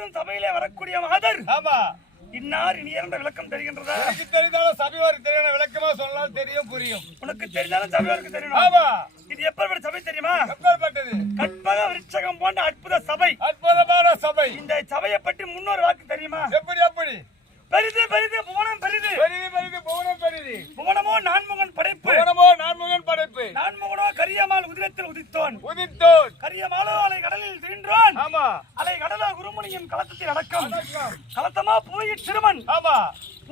மாபெரும் சபையிலே வரக்கூடிய மாதர் ஆமா இன்னார் இனியர் விளக்கம் தெரிகின்றதா? தெரிந்தாலும் சபையோருக்கு தெரியும் விளக்கமா சொன்னாலும் தெரியும் புரியும். உனக்கு தெரிந்தாலும் சபையோருக்கு தெரியும். ஆமா இது எப்பேற்பட்ட சபை தெரியுமா? எப்பேற்பட்டது? கற்பக விருட்சகம் போன்ற அற்புத சபை, அற்புதமான சபை. இந்த சபையை பற்றி முன்னொரு வாக்கு தெரியுமா? எப்படி எப்படி? பெரிது பெரிது புவனம் பெரிது, பெரிது பெரிது புவனம் பெரிது. புவனமோ நான்முகன் படைப்பு, புவனமோ நான்முகன் படைப்பு. நான்முகனோ கரியமால் உதிரத்தில் உதித்தோன், உதித்தோன் கரியமாலோ அலை கடலில் திரின்றோன். ஆமா அலை கடலோ குருமுனியின் களத்தில் அடக்கம், களத்தமா பூயின் சிறுமன். ஆமா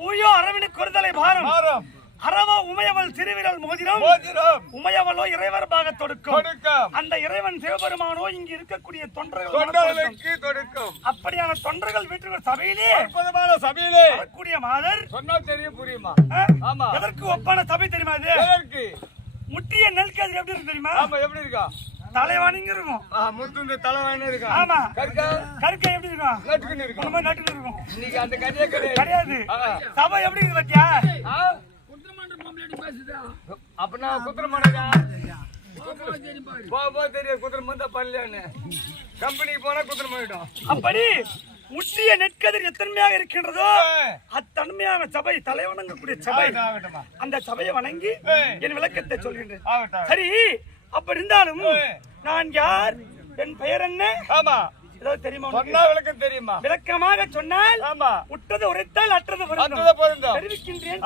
பூயோ அரவினுக்கு ஒருதலை பாரம், பாரம். அரவோ உமையவள் திருவிரல் மோதிரம், மோதிரம். உமையவளோ இறைவர் பாக தொடுக்கும். தொடுக்கம். அந்த இறைவன் சிவபெருமானோ இங்கு இருக்கக்கூடிய தொண்டர்களுக்கு தொடுக்கும். அப்படியான தொண்டர்கள் வீட்டு சபையிலே அற்புதமான சபையிலே வரக்கூடிய மாதர் சொன்னா தெரியும் புரியுமா? ஆமா எதற்கு ஒப்பான சபை தெரியுமா? இது எதற்கு? முட்டிய நெல்கதிர் எப்படி இருக்கு தெரியுமா? ஆமா எப்படி இருக்கா? தலைவாணிங்க இருக்கும். முத்துந்த தலைவாணி இருக்கா? ஆமா. கற்கா கற்கை எப்படி இருக்கும்? நட்டுக்குன்னு இருக்கும். நம்ம நட்டுக்கு இருக்கும். இன்னைக்கு அந்த கதையே கிடையாது. சபை எப்படி இருக்கு பாத்தியா? அப்பனா குத்திரமானதா போ தெரியும். குத்திரம் வந்தா பண்ணலான்னு கம்பெனிக்கு போனா குத்திரம் போயிடும். அப்படி முட்டிய நெற்கதிர் எத்தன்மையாக இருக்கின்றதோ அத்தன்மையான சபை, தலைவணங்கக்கூடிய சபை. அந்த சபையை வணங்கி என் விளக்கத்தை சொல்கின்றேன். சரி, அப்படி இருந்தாலும் நான் யார், என் பெயர் என்ன? ஆமா ஏதாவது தெரியுமா? சொன்னா விளக்கம் தெரியுமா? விளக்கமாக சொன்னால் ஆமா உற்றது உரைத்தால் அற்றது பொருந்தும். தெரிவிக்கின்றேன்.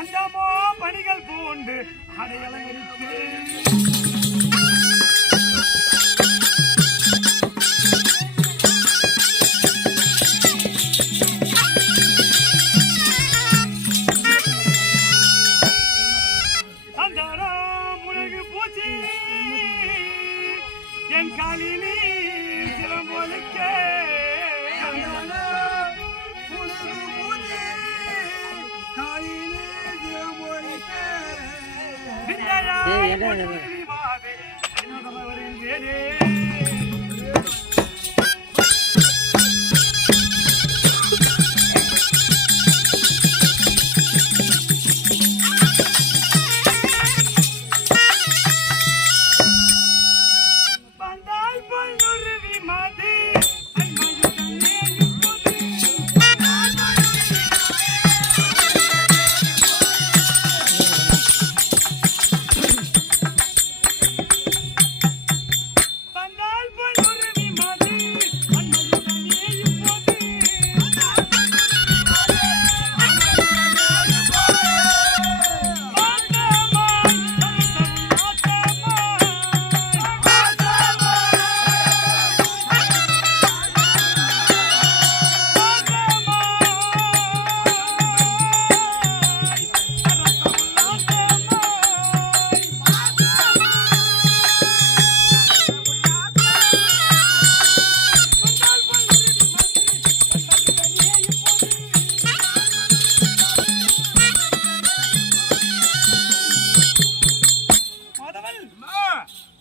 அந்தமோ பணிகள் பூண்டு அடையலங்கரித்து முருகு பூச்சி என் காலினி சிலம்பொலிக்க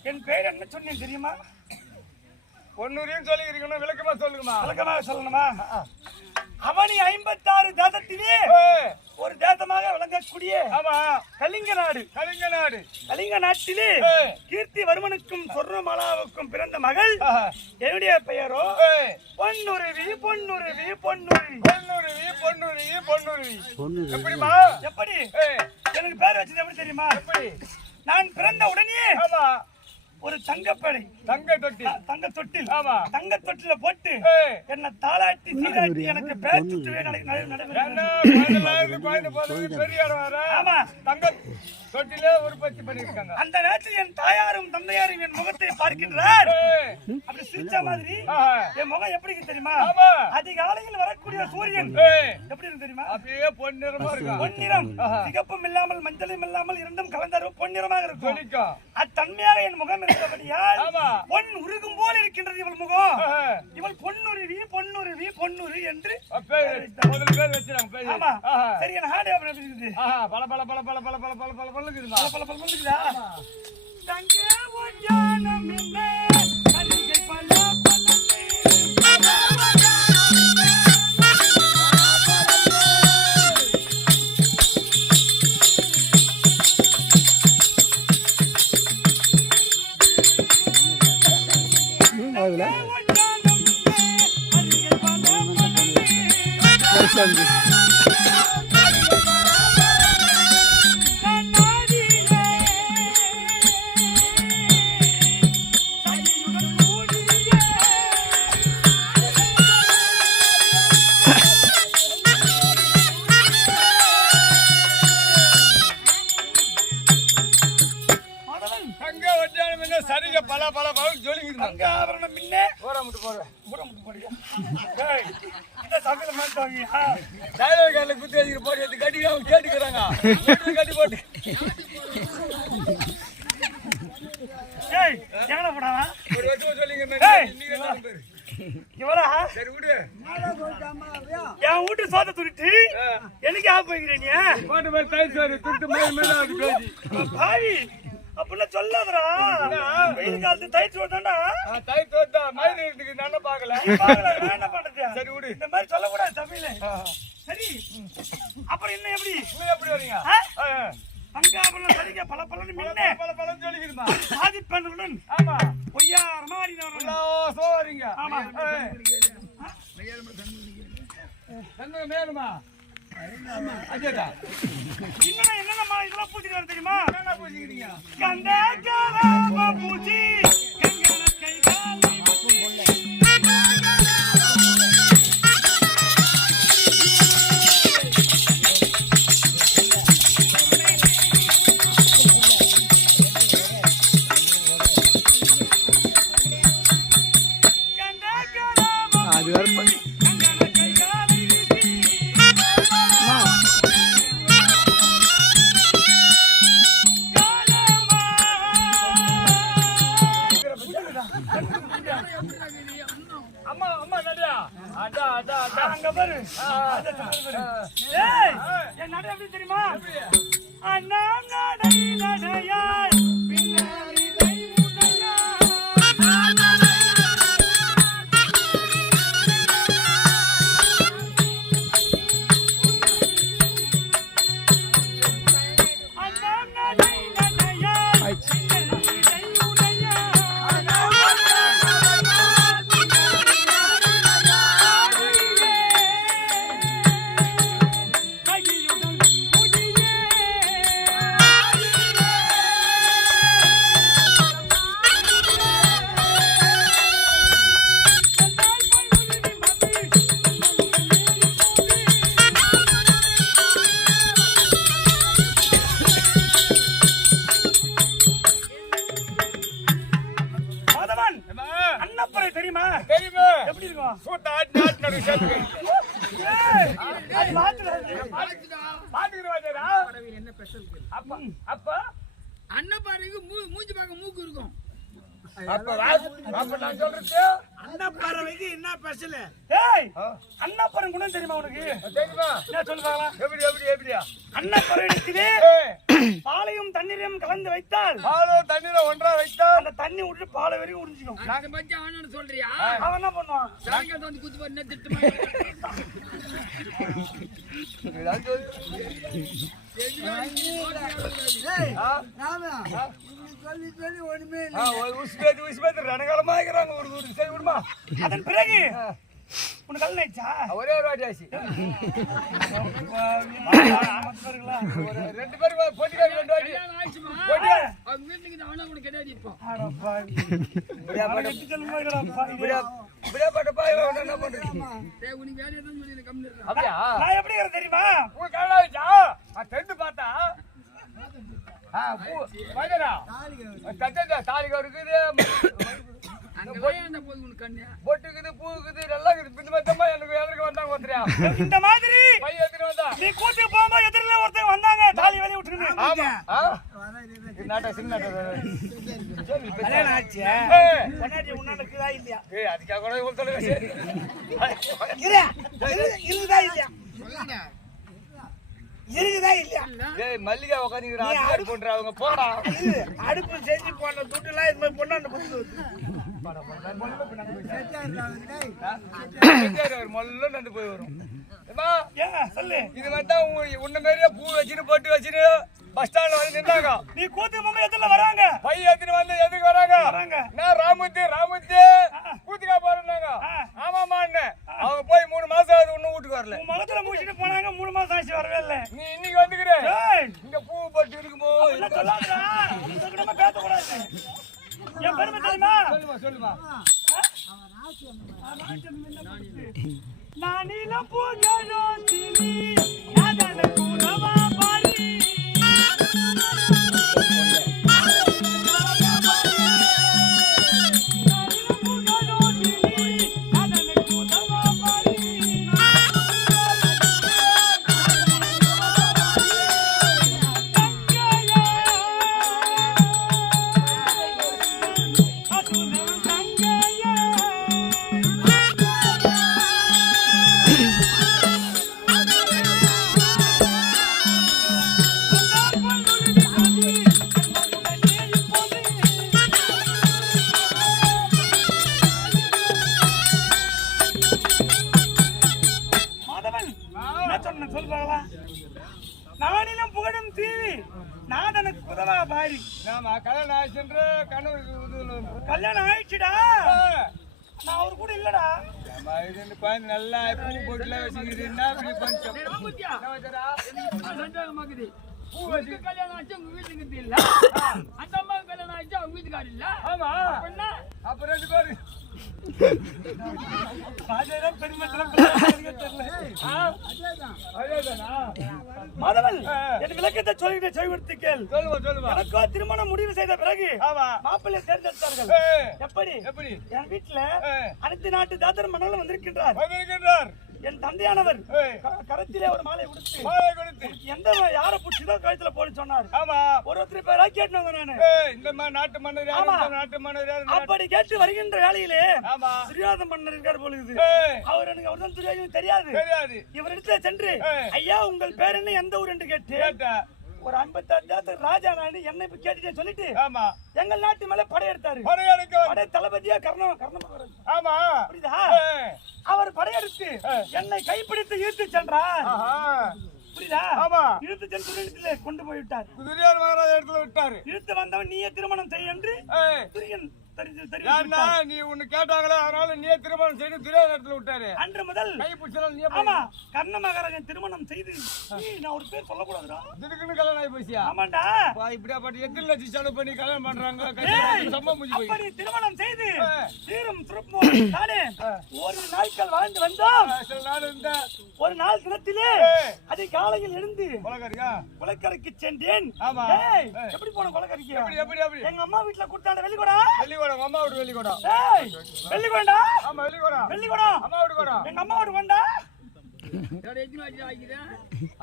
என் பேர் என்ன சொன்னேன் தெரியுமா? ஒன்னூரையும் சொல்லி இருக்கணும். விளக்கமா சொல்லுங்கம்மா. விளக்கமாக சொல்லணுமா? அவனி 56 தேசத்திலே ஒரு தேசமாக விளங்கக்கூடிய கலிங்க நாடு. கலிங்க நாட்டிலே கீர்த்திவர்மனுக்கும் சொர்ணமாலாவுக்கும் பிறந்த மகள் என்னுடைய பெயரோ பொன்னுருவி. பொன்னுருவி பொன்னுருவி பொன்னுருவி பொன்னுருவி பொன்னுருவி. எப்படிமா? எப்படி எனக்கு பேர் வச்சது எப்படி தெரியுமா? எப்படி? நான் பிறந்த உடனே ஒரு தங்கப்பேடை தங்க தொட்டி தங்க தொட்டில் ஆமா தங்க தொட்டில போட்டு என்ன தாளாட்டி சீராட்டி எனக்கு பேச்சுட்டுவே பெரிய இடம் வர ஆமா தங்க தொட்டிலே உற்பத்தி பண்ணிருக்காங்க. அந்த நேரத்தில் என் தாயாரும் தந்தையாரும் என் முகத்தை பார்க்கின்றார். அப்படி சிரிச்ச மாதிரி என் முகம் எப்படி இருக்கு தெரியுமா? அதிகாலையில் வரக்கூடிய சூரியன் எப்படி இருக்கு தெரியுமா? அப்படியே பொன்னிறமா இருக்கு. பொன்னிறம் சிகப்பும் இல்லாமல் மஞ்சளும் இல்லாமல் இரண்டும் கலந்த பொன்னிறமாக இருக்கும். அத்தன்மையாக என் முகம் இருந்தபடியால் பொன் உருகும் போல் இருக்கின்றது இவள் முகம். இவள் பொன்னுருவி பொன்னுருவி பொன்னுரு என்று முதல் பேர் வச்சிருக்காங்க. ஆமா சரி என் ஹார்ட் எப்படி இருக்குது? பல பல பல பல பல பல பல பல பல்லுக்குதுமா. பல பல பல பல்லுக்குதா? தங்கே ஒஜானம் என்ன கலிகை பல பலமே சரிங்க பல பல பல ஜொலிக்குது. தங்க ஆபரணம் முன்னே ஊற முட்டு போடுவேன். ஊற முட்டு போடுங்க. டேய் இந்த சமையல மாட்டாங்க. டைலர் கையில குத்தி வச்சிட்டு போட்டு எடுத்து கட்டிட்டு அவங்க கேட்டுக்கிறாங்க. கட்டி போட்டு ஏய் எங்கடா போடாவா? ஒரு வருஷம் சொல்லிங்க இன்னைக்கு என்ன பேரு? இவரா? சரி விடு. என் வீட்டு சோத்த துருட்டி எனக்கு ஆப் வைக்கிறேன் நீ. போட்டு போய் டைட் சார் துட்டு மேல மேல அது பேசி. பாவி அப்படிலாம் சொல்லாதடா. வெயில் காலத்து டைட் சோத்தாண்டா. டைட் சோத்தா மயிர் இருக்கு நான் பார்க்கல. நான் என்ன பண்றது? சரி விடு. இந்த மாதிரி சொல்ல கூடாது சமையல. சரி. அப்புறம் என்ன எப்படி? நீ எப்படி வரீங்க? தங்காபரணம் சரிங்க பல பலன்னு மின்னே பல பல ஜொலிக்குதுமா. சாதி பெண்களுடன் ஆமா பொய்யார் மாறினவர்கள் சோவாரீங்க. ஆமா தங்க மேலுமா அஜேடா இன்னும் என்னமா இதெல்லாம் பூச்சிட்டு வர தெரியுமா? என்ன பூசிக்கிறீங்க? கண்டே காலாம பூச்சி கங்கன கை காலை அது வேற பண்ணி அம்மா அம்மா நடியா அடா அடா அடா அங்க பாரு. ஏய் என் நடை எப்படி தெரியுமா? அண்ணா நடை நடையாய் பின்னாடி தைமுடையாய் அண்ணா நடை நடையாய் பின்னாடி தைமுடையாய் அன்னப்பறை தெரியுமா? தெரியுமா? எப்படி இருக்கும்? சூட்ட ஆட்டி ஆட்டி நடு சேர்த்து ஏய், அது மாத்துறாது. பாத்துக்கிற வாஜரா என்ன ஸ்பெஷல்? அப்பா அப்பா அன்னப்பாறைக்கு மூஞ்சி பார்க்க மூக்கு இருக்கும். அப்ப அப்ப நான் சொல்றது அன்னப்பறவைக்கு என்ன ஸ்பெஷல்? ஏய், அன்னப்பறை குணம் தெரியுமா உனக்கு? தெரியுமா? என்ன சொல்லுவாங்க? எப்படி எப்படி எப்படியா? அன்னப்பறை இருக்குது. பாலையும் தண்ணீரையும் கலந்து வைத்தால் பாலும் தண்ணீரை ஒன்றா வைத்தால் அந்த தண்ணி விட்டு பாலை வரைக்கும் உறிஞ்சிக்கும். அதை பத்தி அவனு சொல்றியா? அவன் என்ன பண்ணுவான்? சாயங்காலத்தை வந்து குத்து பண்ண திட்டுமா? அதன் பிறகு உனக்கு கல்யாணம் ஆயிடுச்சா? ஒரே ஒரு வாட்டி ஆச்சு. மத்தவர்களா? ஒரு 2 பேர் போட்டிக்காரி 2 வாட்டி. கல்யாணம் ஆயிடுச்சுமா? போட்டியா? அவங்க வீட்டுக்கு அவனா கூட கிடையாது இப்போ. அடப்பா. இப்படியா அவனை எட்டு ஜென்மம் இருக்கிறான்ப்பா. இப்படியா பட்டப்பா இவன் என்ன பண்றது? டேய், உனக்கு வேலையை தான் சொல்லி எனக்கு கம்முனு இருடா. அப்படியா? நான் எப்படி இருக்கிறேன் தெரியுமா? உன் கல்யாணம் ஆயிடுச்சா? தெரிந்து பார்த்தா மகனா தாலிக்கு இருக்குது, அங்க வேண்டாம் போது உனக்கு கண்ணு. பொட்டுக்குது, பூக்குது, நல்லா இருக்குது. இந்த மாதிரி எனக்கு வந்தாங்க ஒருத்தரையா இந்த மாதிரி பையன் எடுத்துட்டு வந்தா. நீ கூட்டிட்டு போகும்போது எதிரில ஒருத்தங்க வந்தாங்க, தாலி வெளிய விட்டுருங்க. ஆமா. இது நாட்டா சின்ன கல்யாணம் ஆச்சு. ஏய், பொண்டாட்டி உன்னால இருக்குதா இல்லையா? அதுக்காக கூட இவ்வளவு சொல்லுங்க. சரி. இருக்குதா இல்லையா? சொல்லுங்க. இருக்குதா இல்லையா? ஏய், மல்லிகா உட்காந்துக்கிறாங்க போன்ற அவங்க போடா. அடுப்பு செஞ்சு போன துட்டுலாம் இது மாதிரி பொண்ணாண்ட குத்து மொல்ல நண்டு போய் வரும். ஏம்மா, ஏன் சொல்லு. இது வந்தா உன்ன மாதிரியே பூ வச்சுட்டு போட்டு வச்சுட்டு பஸ் ஸ்டாண்ட்ல வந்து நின்னாங்க. நீ கூத்து போகும்போது எதிரில வராங்க. பையன் எடுத்துட்டு வந்து எதுக்கு வராங்க? நான் ராமுத்தி கூத்துக்கா போறேன்னாங்க. ஆமாமா அண்ணன். அவங்க போய் 3 மாசம் ஆகுது, இன்னும் வீட்டுக்கு வரல. உன் முகத்துல முடிச்சிட்டு போனாங்க, 3 மாசம் ஆச்சு வரவே இல்லை. நீ இன்னைக்கு வந்துக்கிற ஏய், இங்க பூ போட்டு இருக்குமோ? என்ன சொல்லாதடா. இந்த கிடமா பேசக்கூடாது. என் பெருமை தெரியுமா? சொல்லுமா. நானிலம் பூஜாரோ திலி யாதன கூலவா பாரி நானிலம் பூஜாரோ திலி யாதன கூலவா பாரி தங்கயா அசுன தங்கயா மாதவன் என்ன சொன்ன சொல்லுவாங்களா? நானிலம் புகழும் தீவி நாதனுக்கு உதவா பாரி. நாம கல்யாணம் ஆயிடுச்சுன்ற கணவருக்கு கல்யாணம் ஆயிடுச்சுடா. நான் அவர் கூட இல்லடா. குழந்தை நல்லா பூ போட்டுல வச்சுக்கிறீங்கன்னா இப்படி கொஞ்சம் டேய், ராமுத்தியா, எனக்கு இப்ப சந்தேகமாக்குது. உனக்கு கல்யாணம் ஆச்சு, உங்க வீட்டுக்கு இல்ல. அந்த அம்மாவுக்கு கல்யாணம் ஆச்சு, அவங்க வீட்டுக்காரர் இல்ல. ஆமா. அப்ப என்ன? அப்ப 2 பேரு ராஜேந்திரன் பெருமத்திரம் தெரியல. அதேதானா? மாதவன் என் விளக்கத்தை சொல்லிட்டு செவிடுத்து கேள். சொல்லுமா. எனக்கோ திருமணம் முடிவு செய்த பிறகு ஆமா. மாப்பிள்ளை தேர்ந்தெடுத்தார்கள். எப்படி? எப்படி? என் வீட்டுல அனைத்து நாட்டு தாத்தர் மன்னர்கள் வந்திருக்கின்றார். வந்திருக்கின்றார். என் தந்தையானவர் கரத்திலே ஒரு மாலை கொடுத்து மாலை கொடுத்து எந்த யாரை பிடிச்சதோ கழுத்துல போட சொன்னார். ஆமா. ஒருத்தர் பேரா கேட்டு நானு. இந்த நாட்டு மன்னர் யாரு? நாட்டு மன்னர் யாரு? அப்படி கேட்டு வருகின்ற வேலையிலே ஆமா. துரியோத மன்னர் இருக்கார் பொழுது அவர் எனக்கு அவர்தான் துரியோதனன் தெரியாது. இவரிடத்துல சென்று ஐயா உங்கள் பேர் என்ன, எந்த ஊர் என்று கேட்டு ஒரு 56 ராஜா நாடு என்னை இப்ப கேட்டுட்டே சொல்லிட்டு எங்கள் நாட்டு மேல படையெடுத்தாரு. படை தளபதியா கர்ணமகரன். ஆமா. புரியுதா? அவர் படையெடுத்து என்னை கைப்பிடித்து இழுத்து சென்றார். புரியுதா? இழுத்து சென்று கொண்டு போய் விட்டார். துரியோதன மகாராஜா இடத்துல விட்டாரு. இழுத்து வந்தவன் நீயே திருமணம் செய்ய என்று துரியன் நீ உன்னை கேட்டாங்களே, அதனால நீயே திருமணம் செய்து துரியோதன இடத்துல விட்டாரு. அன்று முதல் கை பிடிச்சாலும் நீ கர்ண மகாராஜன் திருமணம் செய்து நான் ஒரு பேர் சொல்லக்கூடாதுடா. திடுக்குன்னு கல்யாணம் ஆகி போச்சியா? ஆமாண்டா. இப்படியா பட்டு எத்தனை லட்சம் செலவு பண்ணி கல்யாணம் பண்றாங்க. அப்படி திருமணம் செய்து தீரும் திருப்பம் தானே ஒரு நாட்கள் வாழ்ந்து வந்தோம். சில நாள் இருந்த ஒரு நாள் தினத்திலே அதை காலையில் எழுந்து குளக்கரைக்கு சென்றேன். எப்படி போன குளக்கரைக்கு? எங்க அம்மா வீட்டுல கொடுத்தாண்ட வெளிக்கூடா. அம்மா வீட்டு வெளிக்கூடா. வெள்ளிக்கோண்டா. ஆமா, வெளிக்கூடா. வெள்ளிக்கூடா. அம்மா வீட்டு கூட. எங்க அம்மா வீட்டு கொண்டா.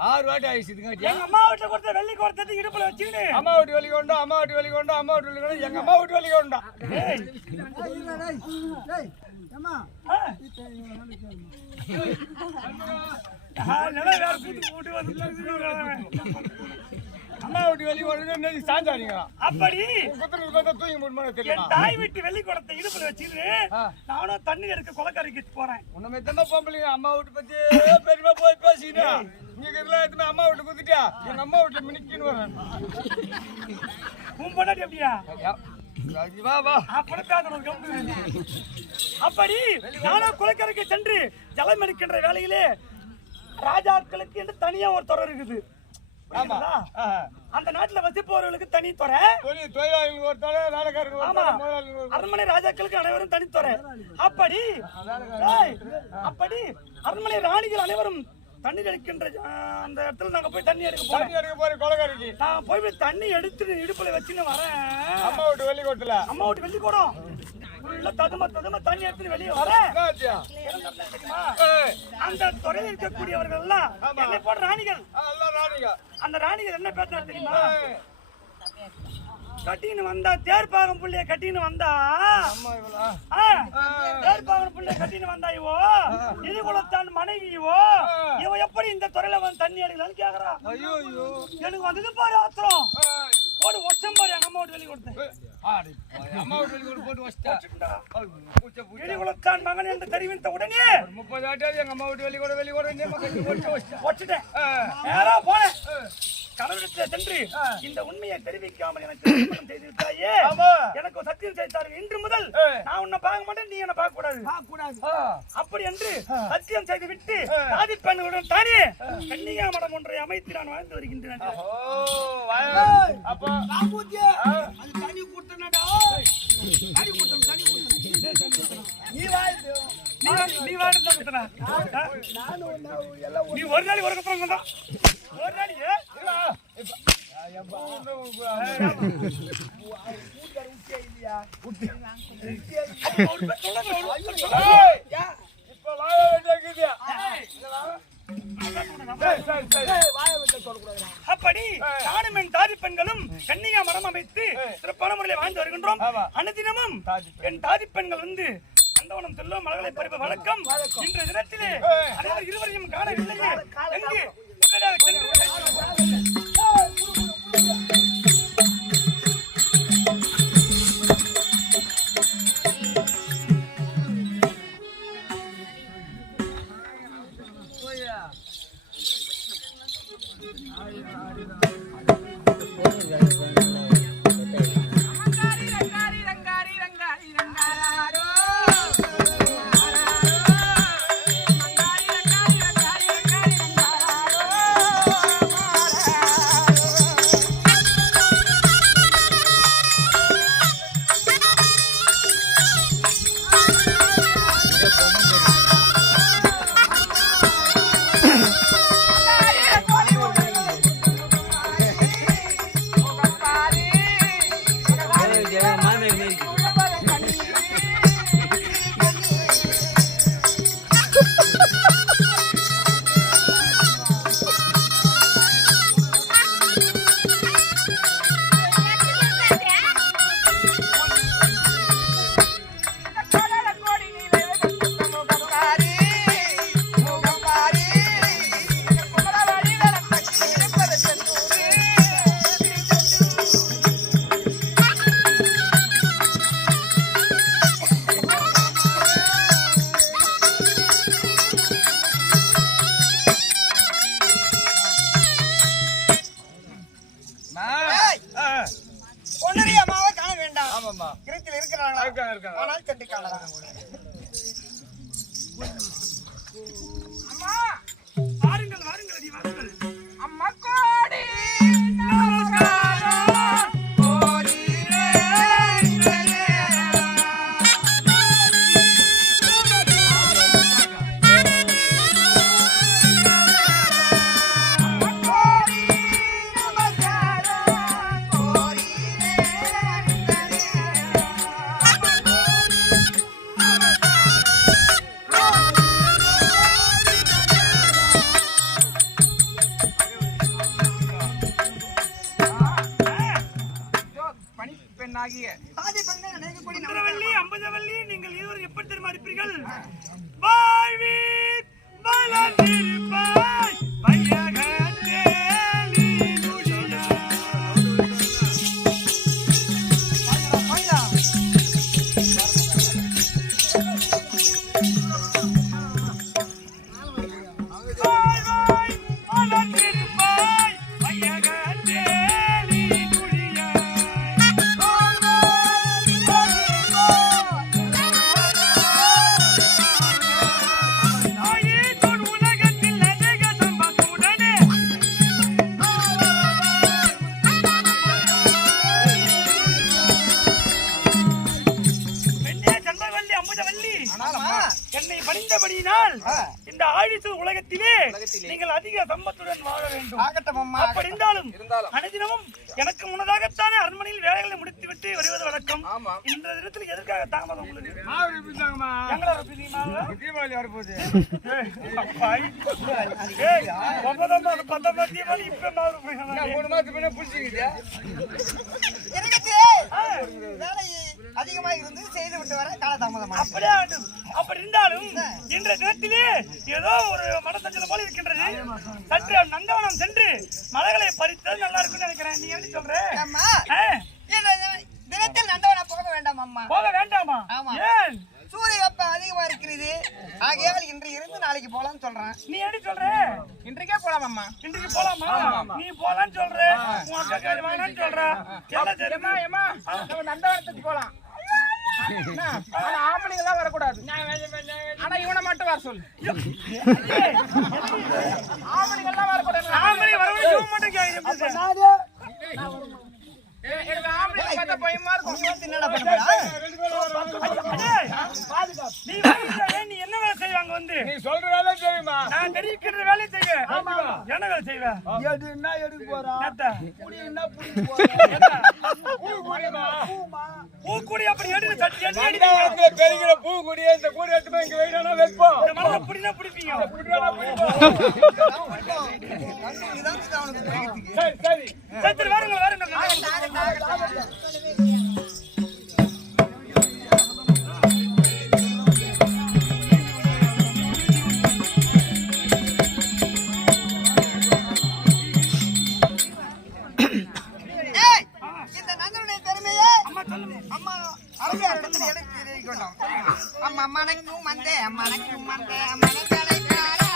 6 வாட்டி ஆயிடுச்சுங்க. எங்க அம்மா வீட்டுல கொடுத்த வெள்ளி கொடுத்தது இடுப்புல வச்சுக்கிட்டு அம்மா வீட்டு வெளிக்கொண்டா, அம்மா வீட்டு வெளிக்கொண்டா, அம்மா வீட்டு வெளிக்கொண்டா, எங்க அம்மா வீட்டு வெளிக்கொண்டா. அம்மா வீட்டு வெளிக்கொண்டு சாஞ்சாடிங்க. அப்படி தூங்கி முடியும். என் தாய் வீட்டு வெள்ளி குடத்தை இடுப்புல வச்சுக்கிட்டு நானும் தண்ணி எடுக்க குளக்கரைக்கு போறேன். உன்னை எத்தனை பொம்பளைங்க அம்மா வீட்டு பத்தி பெருமா போய் பேசிக்கிட்டா நீங்க இதெல்லாம் எத்தனை அம்மா வீட்டு குத்துட்டியா? எங்க அம்மா வீட்டுல மினிக்கின்னு வரேன். உன் பொண்டாட்டி எப்படியா? வா வா அப்படி நானா குளக்கரைக்கு சென்று ஜலம் எடுக்கின்ற வேலையிலே ராஜாக்களுக்கு என்று தனியா ஒரு துறை இருக்குது. அந்த நாட்டுல வசிப்பவர்களுக்கு தனி துறை, தொழிலாளிகள் ஒரு துறை, அரண்மனை ராஜாக்களுக்கு அனைவரும் தனித்துறை. அப்படி அரண்மனை ராணிகள் அனைவரும் தண்ணீர் எடுக்கின்ற அந்த இடத்துல நாங்க போய் தண்ணி எடுக்க போறோம். கொலகாரிக்கு நான் போய் தண்ணி எடுத்து இடுப்புல வச்சுன்னு வரேன். அம்மா வீட்டு வெள்ளி கூடம் ததும தண்ணி எடுத்து வெளியே வரேன். அந்த துறையில் இருக்கக்கூடியவர்கள் எல்லாம் என்னை போன்ற ராணிகள். அந்த ராணிகள் என்ன பேசுறா தெரியுமா? கட்டின்னு வந்தா தேர்ப்பாகம் புள்ளைய கட்டின்னு வந்தா தேர்ப்பாகம் புள்ளைய கட்டின்னு வந்தா இவோ இது குலத்தான் மனைவி இவ எப்படி இந்த துறையில வந்து தண்ணி எடுக்கலான்னு கேக்குறா. எனக்கு வந்தது பாரு ஆத்திரம். ஒரு ஒச்சம் பாரு எங்க அம்மா வீட்டு வெளியே கொடுத்தேன். மகன் என்று தெரிவித்த உடனே 30 ஆட்டாது எங்க அம்மா வீட்டு வெளிக்கூட வச்சுட்டேன். நேரா போனேன் கடவுளத்தை சென்று இந்த உண்மையை தெரிவிக்காமல் எனக்கு திருமணம் செய்து விட்டாயே, எனக்கு ஒரு சத்தியம் செய்தார்கள். இன்று முதல் நான் உன்னை பார்க்க மாட்டேன், நீ என்ன பார்க்க கூடாது. அப்படி என்று சத்தியம் செய்து விட்டு ஆதி பெண்களுடன் தானே கன்னிகா மடம் ஒன்றை அமைத்து நான் வாழ்ந்து வருகின்றேன். நீ ஒரு நாளைக்கு ஒரு கப்புறம் ஒரு நாளைக்கு அப்படி நானும் என் தாதி பெண்களும் கன்னிகா மரம் அமைத்து சிறப்பான முறையில் வாழ்ந்து வருகின்றோம். அனுதினமும் என் தாதி பெண்கள் வந்து அந்தவனம் செல்லும் மலர்களை பறிப்ப வழக்கம். இன்றைய தினத்திலே அனைவர் இருவரையும் காணவில்லையே. எங்கு அம்பதவல்லி நீங்கள் இருவர் எப்படி தெரியுமா இருப்பீர்கள்? வாழ்வீர் வளர்ந்திருப்பாய் வையகத்தே நீ துதியாய். வளர்ந்திருப்பாய் வையகத்தே நீ துதியாய். இந்த ஆயுசு உலகத்திலே நீங்கள் அதிக சம்பத்துடன் வாழ வேண்டும். ஆகட்டும் அம்மா. அப்படி இருந்தாலும் அனுதினமும் எனக்கு முன்னதாகத்தானே அரண்மனையில் வேலைகளை முடித்துவிட்டு வருவது வழக்கம். இந்த தினத்தில் எதற்காக தாமதம் உங்களுக்கு? மாவு எப்படிதாங்கம்மா? எங்களை ரப்பிதீமாங்க? தீபாவளி வரப்போகுது. ஏய், 19 தீபாவளி இப்ப மாறு போய் நான் 3 மாசத்துக்கு முன்ன புடிச்சிக்கிட்டியா? இருக்கட்டு. வேலை அதிகமாக இருந்து செய்து விட்டு வர காலதாமதமா. அப்படியே ஆகட்டும். அப்படி இருந்தாலும் இன்றைய தினத்திலே ஏதோ ஒரு மனசஞ்சலம் போல இருக்கின்றது. சற்று நந்தவனம் சென்று மலைகளை பறித்தது நல்லா இருக்கும்னு நினைக்கிறேன். நீ எப்படி சொல்ற? அம்மா, தினத்தில் நந்தவனம் போக வேண்டாம் அம்மா. போக வேண்டாமா? ஆமா. ஏன்? சூரிய வெப்பம் அதிகமா இருக்கிறது. ஆகையால் இன்று இருந்து நாளைக்கு போலாம்னு சொல்றேன். நீ எப்படி சொல்ற? இன்றைக்கே போலாம் அம்மா. இன்றைக்கு போலாமா? நீ போலான்னு சொல்ற, உன் அக்கா காரி வாங்கன்னு சொல்ற. என்ன தெரியுமா? நம்ம நந்தவனத்துக்கு போலாம். ஆம்பளைங்க எல்லாம் வரக்கூடாது. ஆனா இவனை மட்டும் வர சொல்லு. ஆம்பளைங்க எல்லாம் வரக்கூடாது. ஆம்பளை வரவே இவன் மட்டும் கேக்குறேன். ஆம்பளைங்க பார்த்தா பயமா இருக்கும். என்னடா பண்ற? நீ வந்து நீ என்ன வேலை செய்வாங்க வந்து? நீ சொல்ற வேலை தெரியுமா? நான் தெரிவிக்கிற வேலையை செய்ய. என்ன வேலை செய்வ? என்ன எடுக்க போறா? பூக்குடி அப்படி எடுத்து சட்டி அடி அடி. நந்தவனத்துல பெருகிற பூ கொடியை இந்த கூடை எடுத்து போய் இங்க வைடானா வைப்போம். இந்த மரத்தை புடினா புடிப்பீங்க. சரி சரி. சரி வாருங்க வாருங்க. இந்த நந்தனுடைய பெருமையை அம்மா சொல்லுங்க. அம்மா அரசியார் இடத்துல எடுத்து தெரிவிக்க வேண்டாம். அம்மா மணக்கும் மந்தே மணக்கும் மந்தே மணக்கலை காரா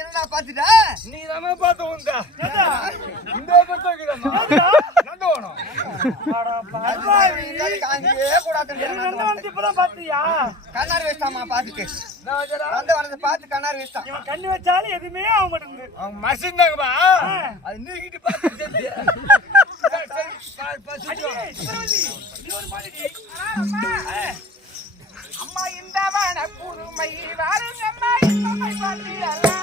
என்னடா பாத்துட்ட? நீ தானே பார்த்து வந்தா? இந்த பக்கம் இருக்குதம்மா. நந்தவனம். அங்கேயே கூடாது. நந்தவனத்தை இப்பதான் பாத்தியா? கண்ணாடி வச்சிட்டாமா பாத்துட்டு. நந்தவனத்தை பார்த்து கண்ணாடி வச்சிட்டான். இவன் கண்ணு வச்சாலும் எதுவுமே ஆக மாட்டேங்குது. அவங்க மசிந்தாங்கப்பா. அது நீக்கிட்டு பார்த்து அம்மா இந்த வன புதுமை வாருங்கம்மா இந்த பாத்திரலாம்.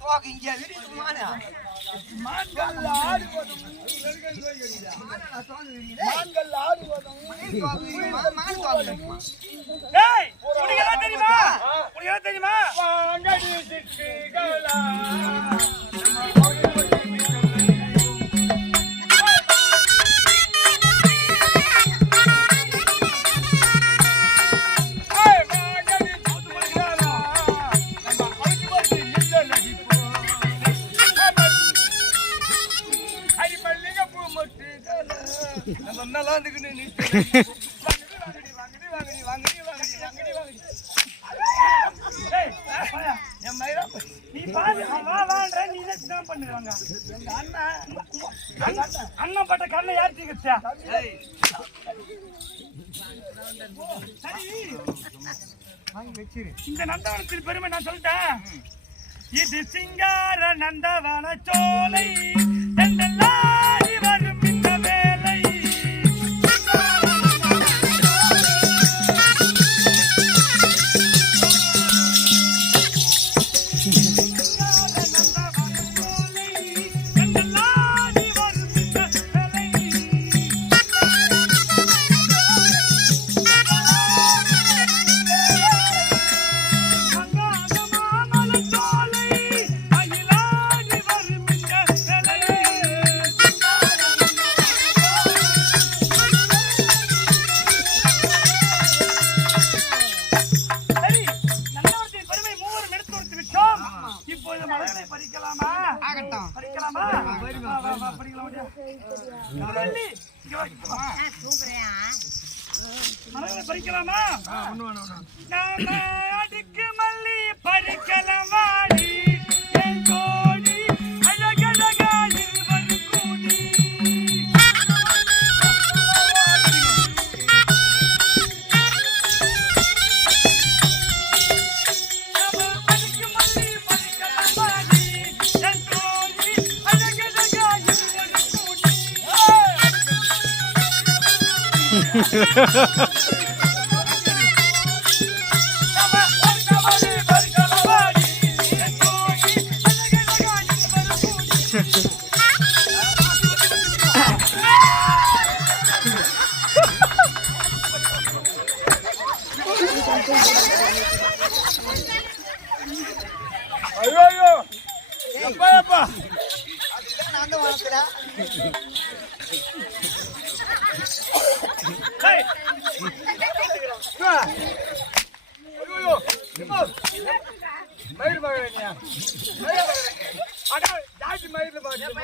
தோக்கு இங்கே விரிது மானா மான்கள் ஆடுவதும் மான்கள் ஆடுவதும் மான் தோக்கு ஏய் உனக்கு எல்லாம் தெரியுமா உனக்கு எல்லாம் தெரியுமா வாங்கடி சிட்டுகளா ஏய் பாயா என் மயிரா நீ பாரு வா வான்ற நீ என்ன பண்ணுவாங்க எங்க அண்ணன் பட்ட கண்ணை யார் தீக்கிச்சா சரி இந்த நந்தவனத்தின் பெருமை நான் சொல்லிட்டேன் இது சிங்கார நந்தவன சோலை தண்டலாடி வரும் இந்த வேலை பறிக்கலாமா நாம அதுக்கு மல்லி பறிக்கலாம் வாடி என் கோடி அழகழகா இருவர் கூடி நாம அதுக்கு மல்லி பறிக்கலாம் வாடி என் கோடி அழகழகா இருவர் கூடி ஐயோ எப்பா நான் தான் வளர்த்துறா Hey! ஐயோ மயிர் மகனியா அடா ஜாதி மயிர் மகன்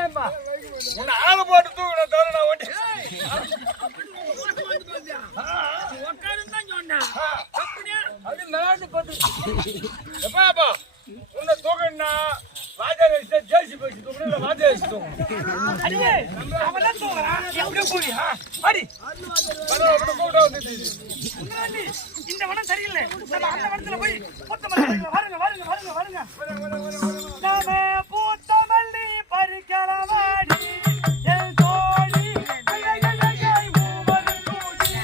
எம்மா உன்னை ஆளு போட்டு தூக்குன தவிர நான் ஓட்டி அப்படி மேலாண்டு போட்டு எப்பா உன்னை தூக்கணும்னா ராஜா வச்சு ஜெயிச்சு போச்சு தூக்கணும் ராஜா வச்சு தூக்கணும் அடியே அவன் தூங்குறான் எப்படியும் கூடி அடி இந்த வனம் சரியில்லை நம்ம அந்த வனத்துல போய் பூத்த மல்லி வாருங்க வாருங்க வாருங்க வாருங்க நாம பூத்த மல்லி பறிக்கலாம் வாடி என் கோடி அழகழகாய் மூவர் கூடி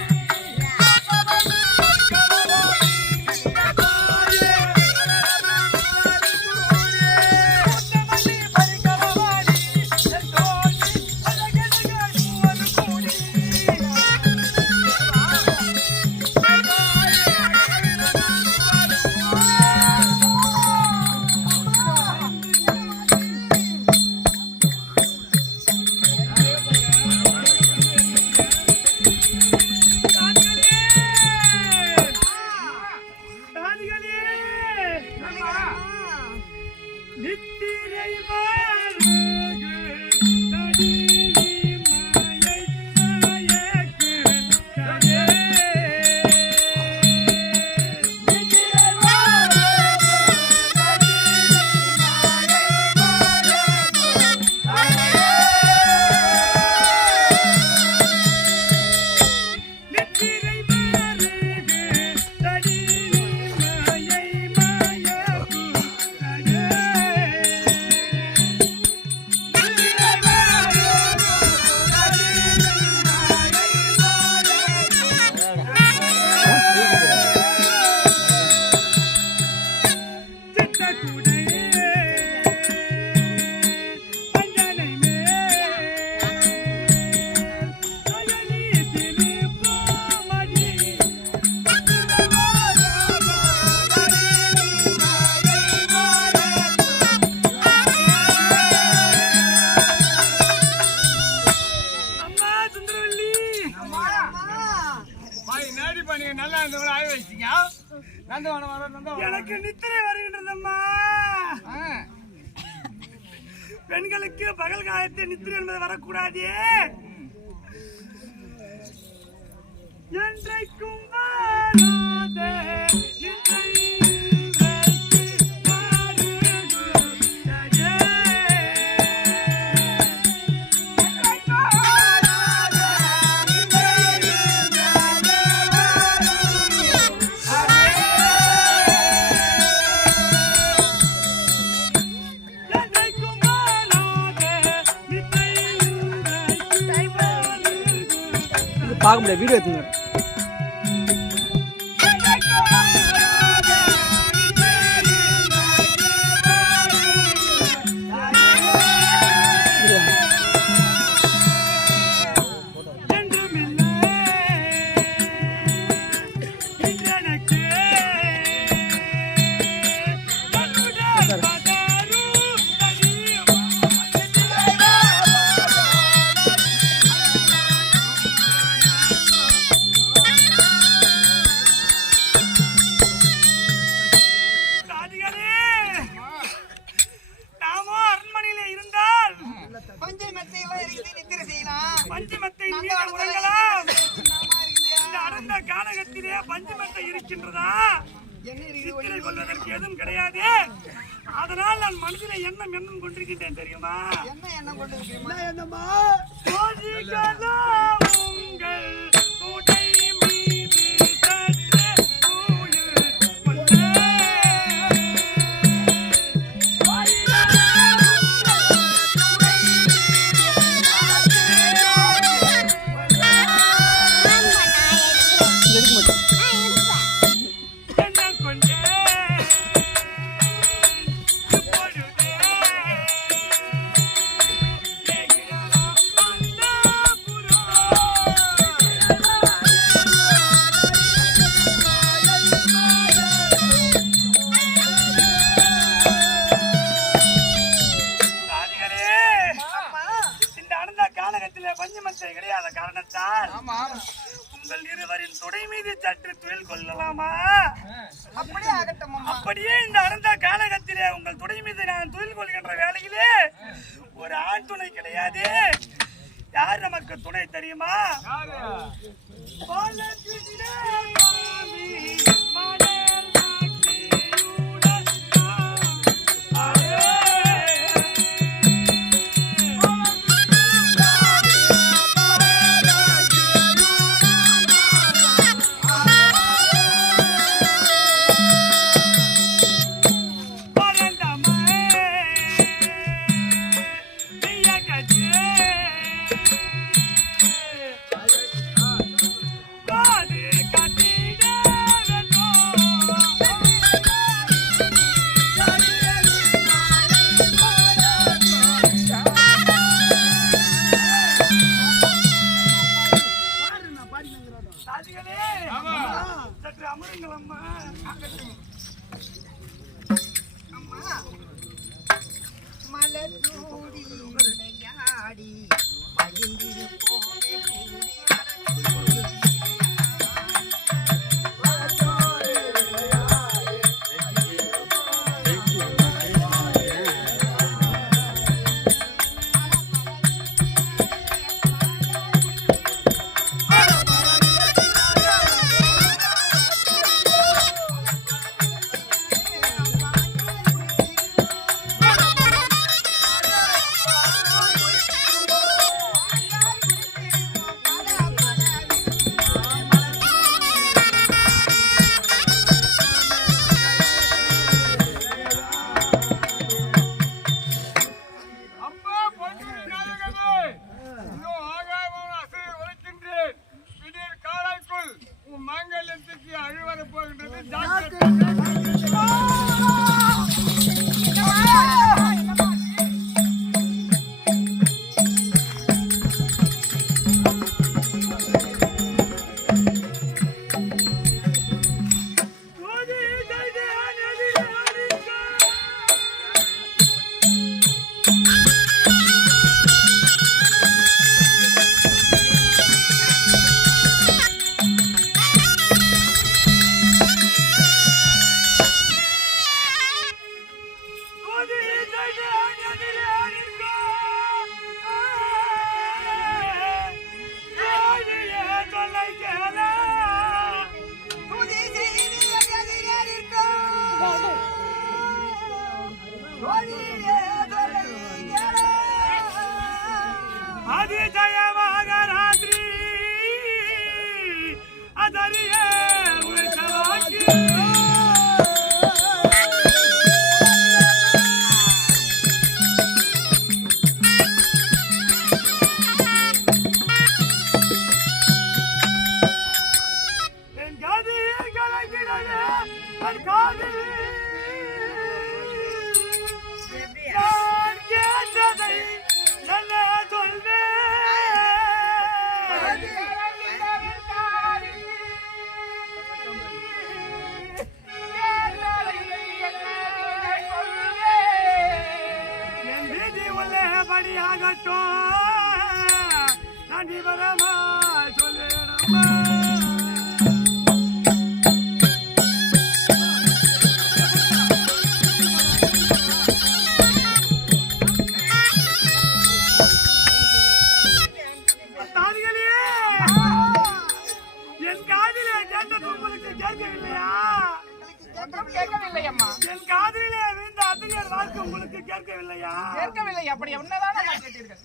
எனக்கு நித்திரை வருகின்றதம்மா. பெண்களுக்கு பகல் காலத்தில் நித்திரை என்பது வரக்கூடாது. என்றைக்கும் வாராத நித்திரை பார்க்க முடியாது, வீடியோ எடுத்துங்க. எதுவும் கிடையாது. அதனால் நான் மனதிலே எண்ணம் கொண்டிருக்கின்றேன் தெரியுமா? என்ன எண்ணம் கொண்டிருக்கிறீமா? என்னம்மா? உங்கள் கூடை மீது சற்றே உயிர் கொண்டே. கிடையாத காரணத்தால் உங்கள் இருவரின் துணை மீது சற்று துயில் கொள்ளலாமா? அப்படியே ஆகட்டும். அப்படியே இந்த அடர்ந்த காலகத்திலே உங்கள் துணை மீது நான் துயில் கொள்கின்ற வேளையிலே ஒரு ஆண் துணை கிடையாது. யார் நமக்கு துணை தெரியுமா? காது காத்திட ஆதி ஜயமாக ராத்திரி அதறிய உழைத்தவாக்கி என் காதில் கலங்கிடலே என் காதில் நான் கேட்டதை என்ன சொல்வேன் என் வீதி உள்ளபடியாகட்டும் நான் விவரமா சொல்வேனம்மா தாதிகளே, என் காதிலே கேட்டது உங்களுக்கு கேட்கவில்லையா? கேட்கவில்லை அம்மா, என் காதிலே விழுந்த அதிகார் வாக்கு உங்களுக்கு கேட்கவில்லையா? கேட்கவில்லை. அப்படி உன்னதான கேட்டீர்கள்.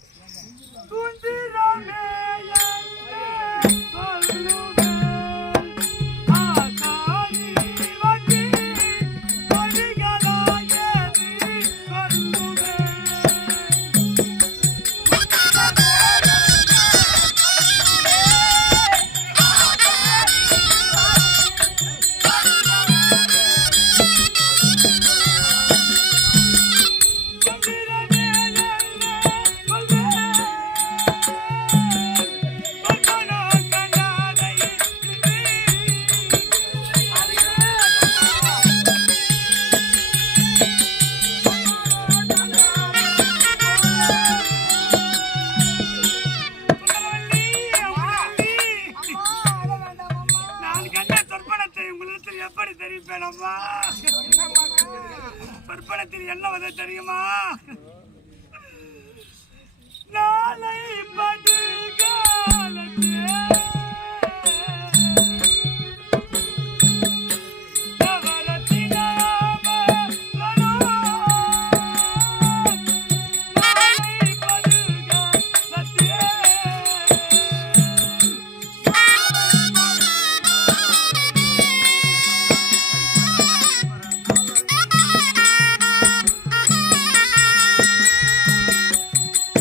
துந்திரமே என்னை சொல்லுவேன், ஆகாரி வண்டி கொடிகளாயே நீ சொல்லுவேன். நான் கண்ட சொற்பனத்தை உங்களிடத்தில் எப்படி தெரிவிப்பேனம்மா? சொற்பனத்தில் என்ன வதை தெரியுமா? நாளை படுகாலத்தே நவரத்தினாம நாளை படுகாலத்தே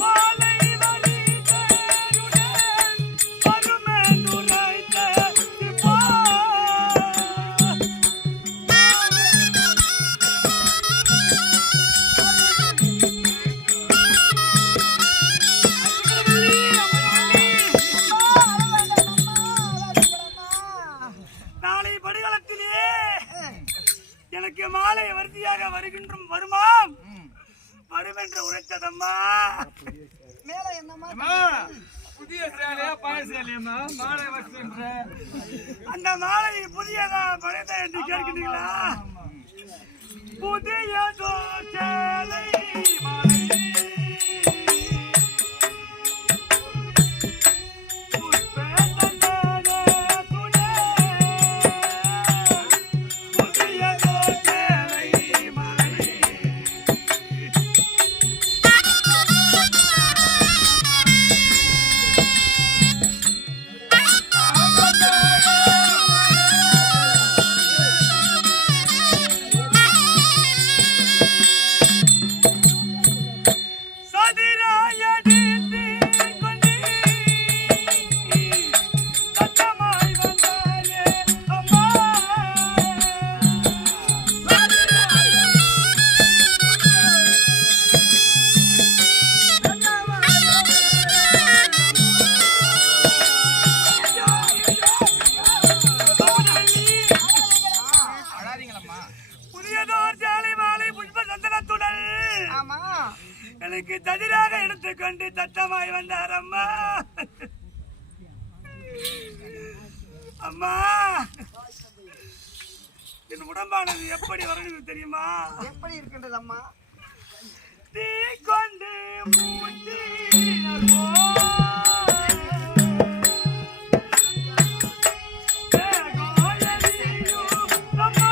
மாலை வழிதருடன் பருமேந்துரைத்த சிப்பா. நாளை படுகளத்திலே எனக்கு மாலை வரிசையாக வருகின்றும் வருமாம் வரும் என்று உரைத்ததம்மா. மேல என்னம்மா? புதிய சேலையா பழைய சேலையம்மா மாலை வச்சுன்ற அந்த மாலை புதியதா பழையதா என்று கேட்கிறீங்களா? புதிய சேலை மாலை புஷ்பத்தண்டனே துணை. புதிய சேலை மாலை சதிராயடித்து கொண்டு சத்தமாய் வந்தாயே அம்மா. அழாதீங்களம்மா. புதியதோர் சேலை மாலை புஷ்ப சந்தனத்துடன் ஆமா, எனக்கு ததிராக எடுத்துக்கொண்டு தத்தமாய் வந்தார் அம்மா. அம்மா, என் உடம்பானது எப்படி வருகிறது தெரியுமா? எப்படி இருக்கின்றது அம்மா? தீ கொண்டு மூச்சினர் போல் தேகோயலியும் அம்மா.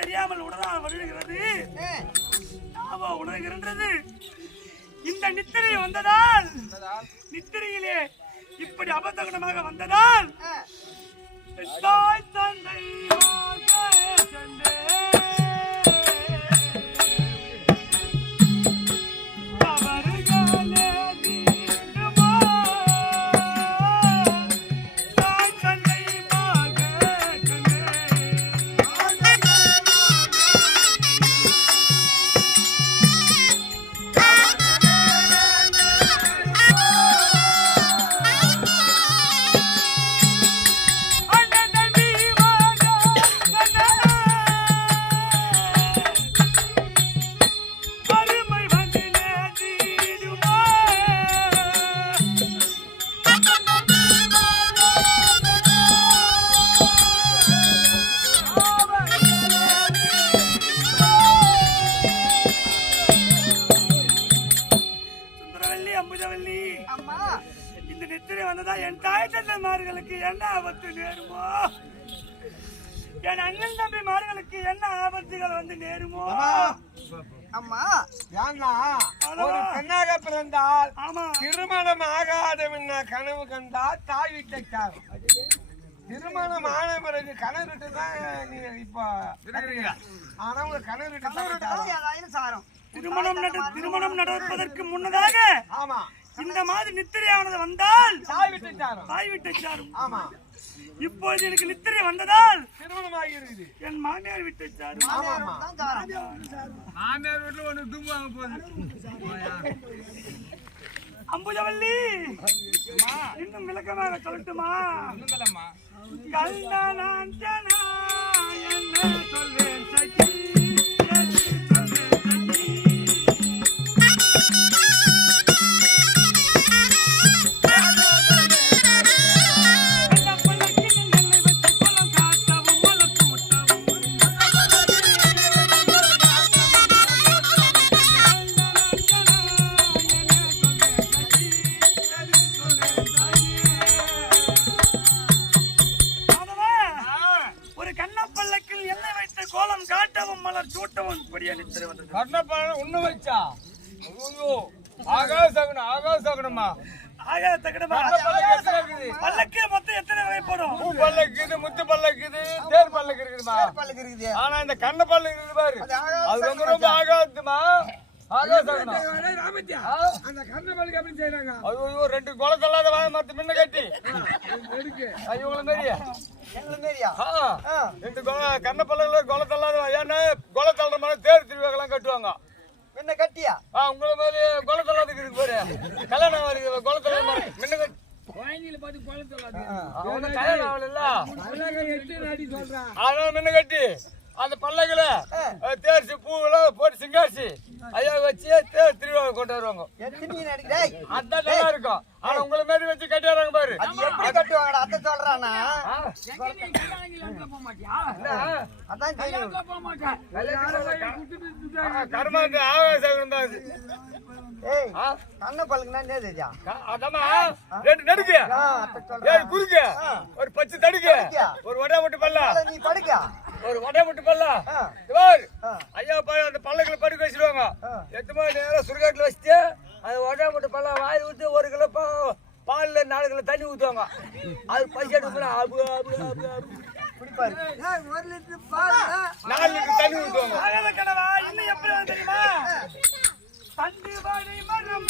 தெரியாமல் உடலால் வருகிறது. உணர்கின்றது. இந்த நித்திரை வந்ததால், நித்திரையிலே இப்படி அபத்தகனமாக வந்ததால் தாய் தந்தை இந்த நித்திரை வந்ததா என் தாய் தந்தைமார்களுக்கு என்ன ஆபத்து நேருமோ, என் அண்ணன் தம்பி மார்களுக்கு என்ன ஆபத்துகள் வந்து நேருமோ. அம்மா ஒரு பெண்ணாக பிறந்தால் திருமணம் ஆகாதவன் கனவு கண்டால் தாய் வீட்டை சாரும். திருமணம் ஆன பிறகு கணவர்கிட்ட தான் நீ இப்போ ஆனா உங்க கணவர்கிட்ட சாரும். திருமணம் நடப்பதற்கு முன்னதாக ஆமா இந்த மாதிரி நித்திரையானது வந்தால் தாய் வீட்டை சாரும். ஆமா, இப்போது எனக்கு நித்திரை வந்ததால் திருமணமாகி இருக்குது. என் மாமியார் வீட்டை சாரும். மாமியார் வீட்டுல ஒண்ணு தூங்குவாங்க போகுது. அம்புஜவல்லி இன்னும் விளக்கமாக சொல்லட்டுமா? கல்யாணம் என்ன சொல்வேன் சகி. பல்லக்கு மொத்தம் எத்தனை வகைப்படும்? பூ பல்லக்கு இருக்குது, முத்து பல்லக்கு இருக்குது, தேர் பல்லக்கு இருக்குதுமா. ஆனா இந்த கண்ண பல்லக்கு இருக்குது பாரு, அது ரொம்ப ரொம்ப ஆகாதுமா. ரெண்டு கொலை தள்ளாத மத்த முன்ன கட்டி ரெண்டு கண்ண பல்லக்குல கொலை தள்ளாத. ஏன்னா கொலை தள்ளுற மாதிரி தேர் திருவிழாக்கெல்லாம் கட்டுவாங்க. என்ன கட்டியா உங்களை மாதிரி கொலை தள்ளாதுக்கு இருக்கு பாரு. கல்யாணம் வருது கொலை தள்ளாத மாதிரி முன்ன கட்டி முன்ன கட்டி அந்த பல்லக்குல தேர்ச்சி பூவெல்லாம் போட்டு சிங்காரிச்சு ஐயா வச்சு தேர் திருவிழா கொண்டு வருவாங்க. அதான் நல்லா இருக்கும். ஆனா உங்களை மாதிரி வச்சு கட்டிடுறாங்க பாரு. கட்டுவாங்கடா அத்தை சொல்றானா? கர்மாந்து ஆகாசம் தான் அது. கண்ண பல்லுக்குனா ரெண்டு நடுக்கு குறுக்கு ஒரு பச்சை தடுக்கு ஒரு வடை மட்டும் பல்லா நீ படுக்க ஒரு வடை மட்டும் பல்லா ஐயா அந்த பல்லக்குல படுக்க வச்சிருவாங்க. எத்தமா நேரம் சுடுகாட்டுல வச்சுட்டு அந்த வடை மட்டும் பல்லா வாயில் ஊற்றி 1 கிலோ பால்ல 4 கிலோ தண்ணி ஊற்றுவாங்க. அது பசி எடுத்து 4 லிட்டர் தண்ணி ஊற்றுவாங்க. இன்னும் எப்படி தெரியுமா? தண்டு வாழை மரம்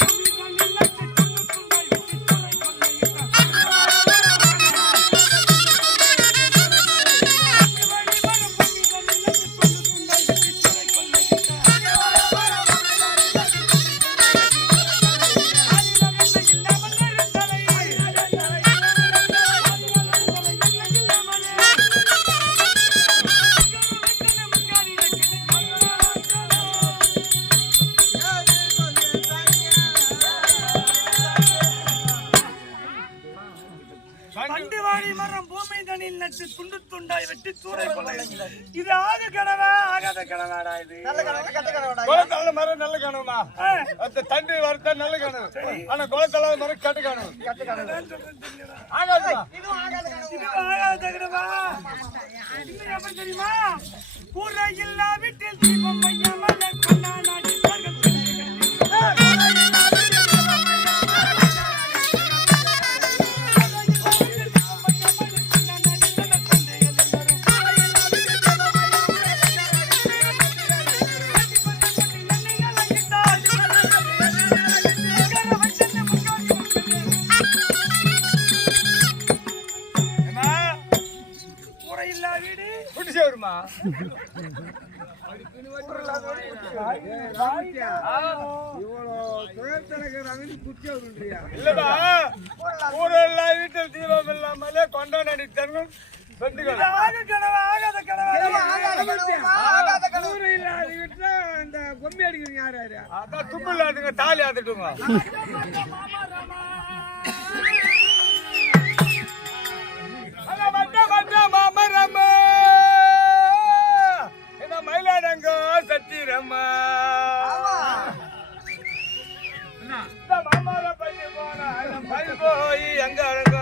துண்டாய் வெட்டி சூறை கொள்ளை. இது ஆக கனவா ஆகாத கனவாடா இது? நல்ல கனவு கெட்ட கனவுடா குளத்தள்ள மரம் நல்ல கனவுமா, அந்த தண்ணி வரத்த நல்ல கனவு. ஆனா குளத்தள்ள மரம் கெட்ட கனவு. ஆகாதுமா. இதுவும் ஆகாத கனவு இது ஆகாத கனவா? இது எப்படி தெரியுமா? கூரை இல்லா வீட்டில் தீபம் வையாமல் கண்ணா நாடி பார்கள் வருமா இல்லடா, ஊரெல்லாம் வீட்டில் தீபம் இல்லாமலே கொண்டாடி தங்கும் பெண்டுகள். ஆக கனவா ஆகாத கனவா? ஆகாத கனவு அந்த கொம்பி அடிக்கிறீங்க யாரு யாரு? அதான் துப்பு இல்லாதுங்க, தாலி ஆத்துட்டுங்க. மாமரம்மா என்ன மயிலாடங்க சத்திரம்மா மாமால பண்ணி போன பயில் போய் எங்க அழங்க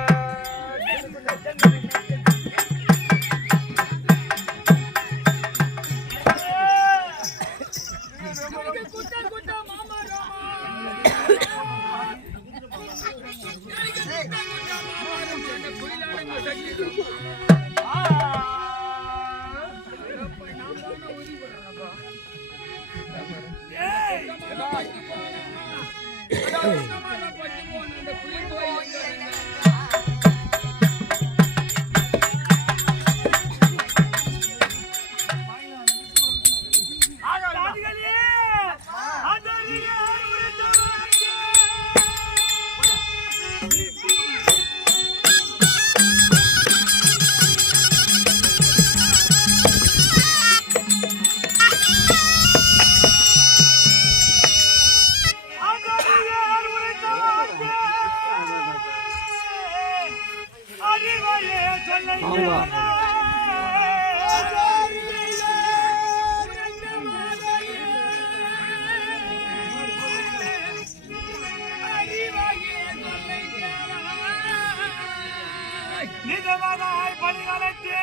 நிஜமாய் பணிகளத்தே